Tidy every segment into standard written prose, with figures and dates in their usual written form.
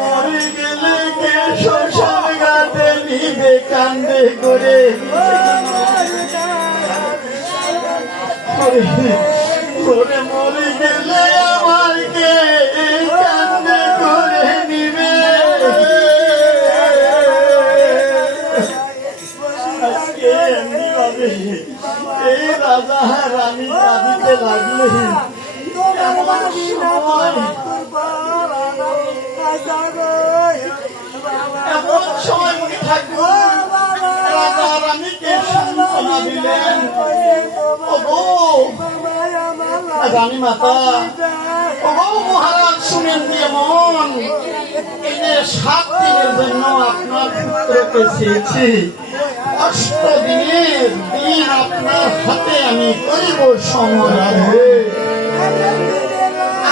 মরে গেলে কে শ্মশান ঘাটে নিবে কান্দে করে মরে গেলে আমার কে কান্দে করে নিবে এই রাজা রানী কাঁদিতে লাগলেন এমন সময় মনে থাকবো রাজা রানীকে সান্ত্বনা দিলেন রানী মাতা মহারাজ শুনেন দিয়ে মন এই যে 7 দিনের জন্য আপনার পুত্রকে চেয়েছি 8 দিনের দিন আপনার হাতে আমি করিব সময়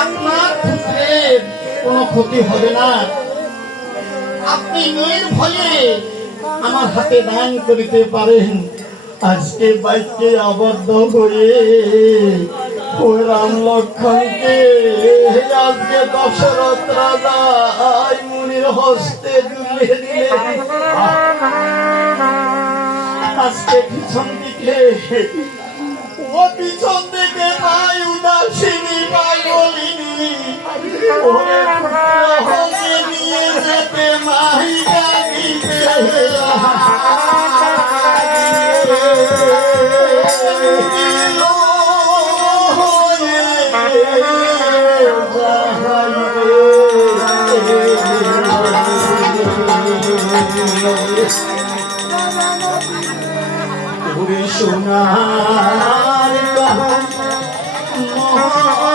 আপনার পুত্রের কোনো ক্ষতি হবে না আপনি নির্ভয়ে আমার হাতে দান করিতে পারেন আজকে বাইকে আবদ্ধ হয়ে ওই রাম লক্ষ্মণকে আজকে দশরথ রাজা মুনির হস্তে ঝুলিয়ে দিলেন আজকে পিছন দিকে পাই উদাসিনী পাগলিনী নিয়ে যেতে মাহি কাঁদিতে সোনার সোনার মহল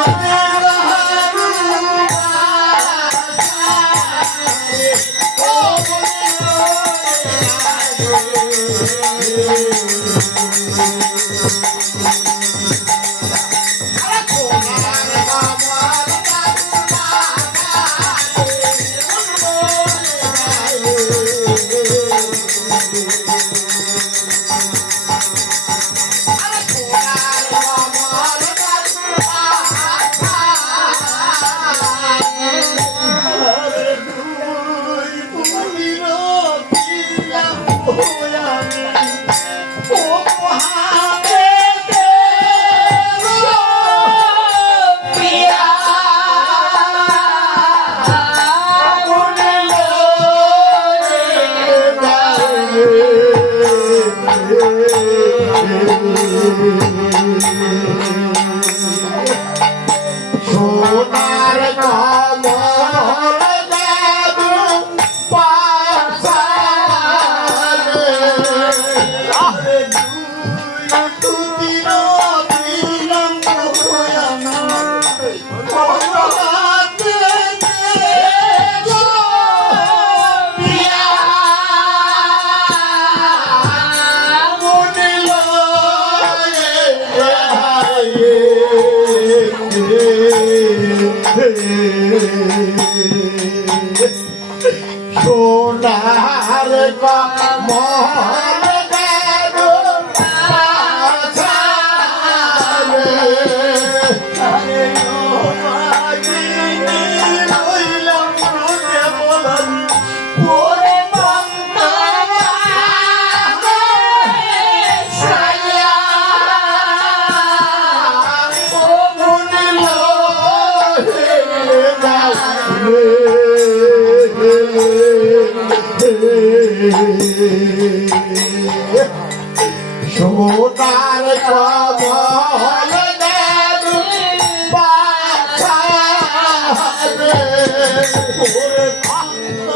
সোনার কমল দেবী বাছারে ওরে ভক্ত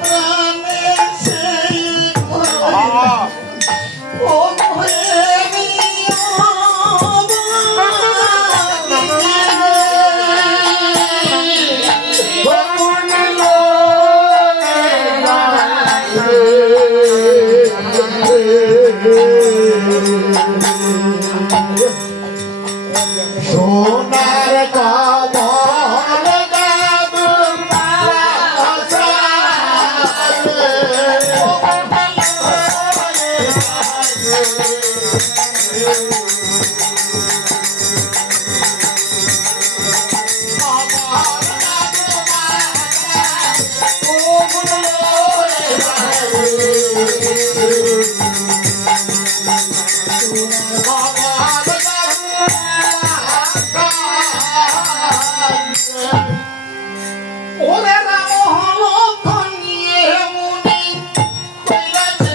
প্রাণে সেই ও ওরে রাম লক্ষণ নিয়ে মুনি কইরাছে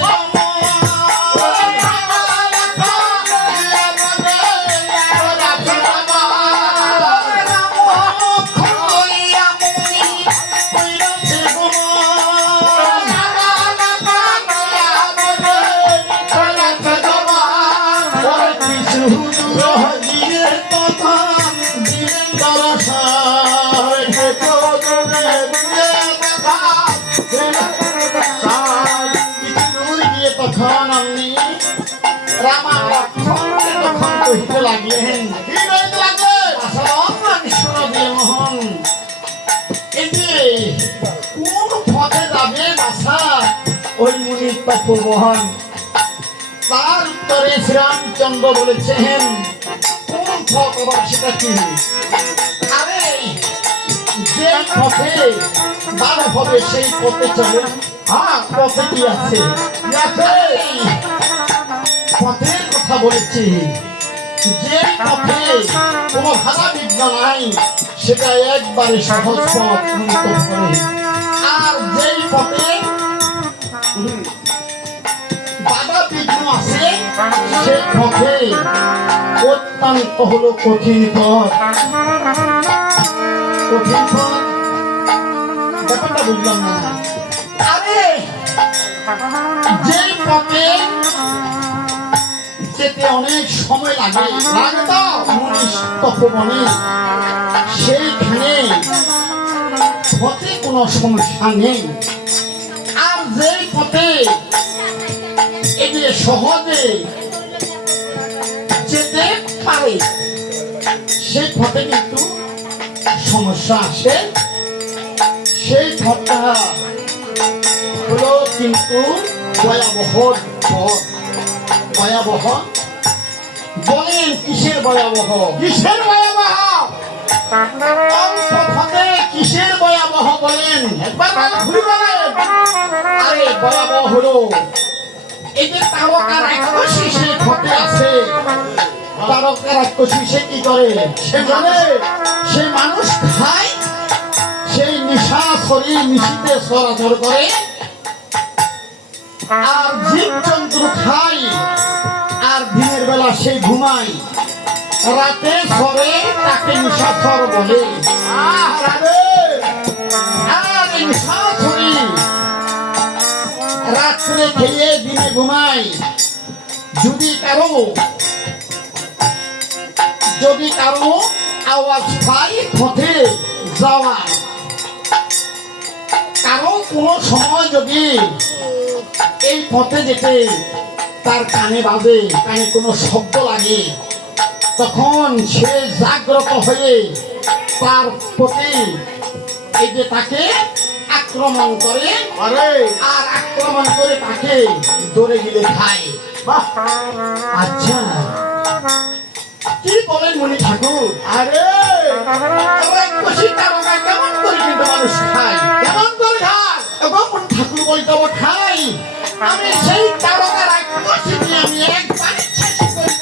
তখন আপনি রামা লক্ষণকে তখন কহিতে লাগলেন, কি কহিতে লাগলেন? মোহন, এই যে কোন পথে যাবে বাসা ওই মুনি তপোবন? তার উত্তরে শ্রীরামচন্দ্র বলেছেন, কোন পথ আবার সেটা কি? আরে যে পথে বারো হবে সেই পথে চলে। হ্যাঁ, পথে কি আছে? পথের কথা বলেছি, যে পথে কোনো বাধা বিঘ্ন নাই সেটা একবারে সহজ পথ উন্নত করে। আর যেই পথে বাধা বিঘ্ন আছে সেই পথে অত্যন্ত হলো কঠিন পথ। কঠিন পথ ব্যাপারটা বুঝলাম না। আরে যে পথে যেতে অনেক সময় লাগে তো মনীষ তপবনে, সেইখানে পথে কোনো সমস্যা নেই। আর যে পথে এই যে সহজে যেতে পারে সেই পথে কিন্তু সমস্যা আসে। সেই পথটা হলো কিন্তু ভয়াবহ পথ। ভয়াবহ বলেন, কিসের ভয়াবহ? কিসের ভয়াবহ? পথে কিসের ভয়াবহ বলেন? একবার ঘুরে বলেন। আরে ভয়াবহ হলো এই যে তারকা রাক্ষসী সেই পথে আছে। তারকা রাক্ষসী সে কি করে? সে জানে সে মানুষ খায়, সেই নিশা শরীর নিশিতে সরাসর করে। আর জীবজন্তু খায়, আর দিনের বেলা সে ঘুমায়, রাতে সরে তাকে নিশাচর বলে। আর নিশাচরি রাত্রে খেয়ে দিনে ঘুমায়। যদি কারো আওয়াজ পাই পথে যাওয়া, কারো কোনো সময় যদি এই পথে যেতে তার কানে বাজে, কানে কোনো শব্দ লাগে, তখন সে জাগ্রত হয়ে তার প্রতি এই যে তাকে আক্রমণ করে। আর আক্রমণ করে তাকে ধরে গিলে খায়। আচ্ছা, কি বলেন মুনি ঠাকুর? আরে রাক্ষসী তারকা কেমন করে কিন্তু মানুষ খায়? কেমন করে খায়? এবং মুনি ঠাকুর বলতে খাই, আমি সেই তারকা রাক্ষসী নিয়ে আমি একবার শেষ করি।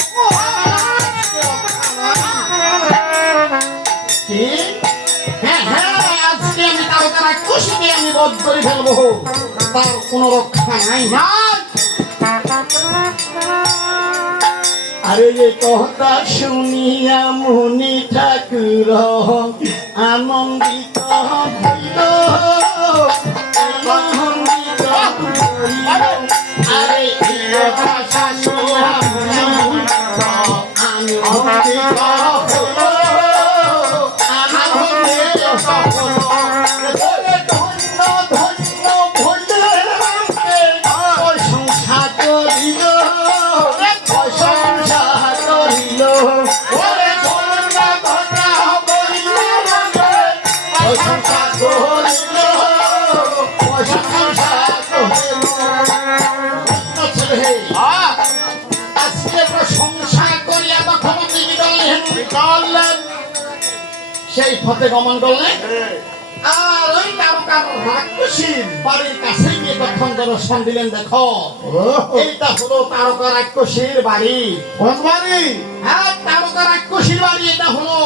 হ্যাঁ হ্যাঁ, আজকে আমি তারকা রাক্ষসী নিয়ে আমি বধ করে ফেলবো, তার কোনো রক্ষা নাই। আরে এই কথা শুনিয়া মুনি ঠাকুর আনন্দিত হইল। আরে এই কথা শুনিয়া আনন্দিত হইল। সেই পথে গমন করলেন। আর ওই তারকা রাক্ষসীর বাড়ির কাছে গিয়ে তখন দর্শন দিলেন। দেখো, এইটা হলো তারকা রাক্ষসীর বাড়ি। কোন বাড়ি? হ্যাঁ, তারকা রাক্ষসীর বাড়ি এটা হলো।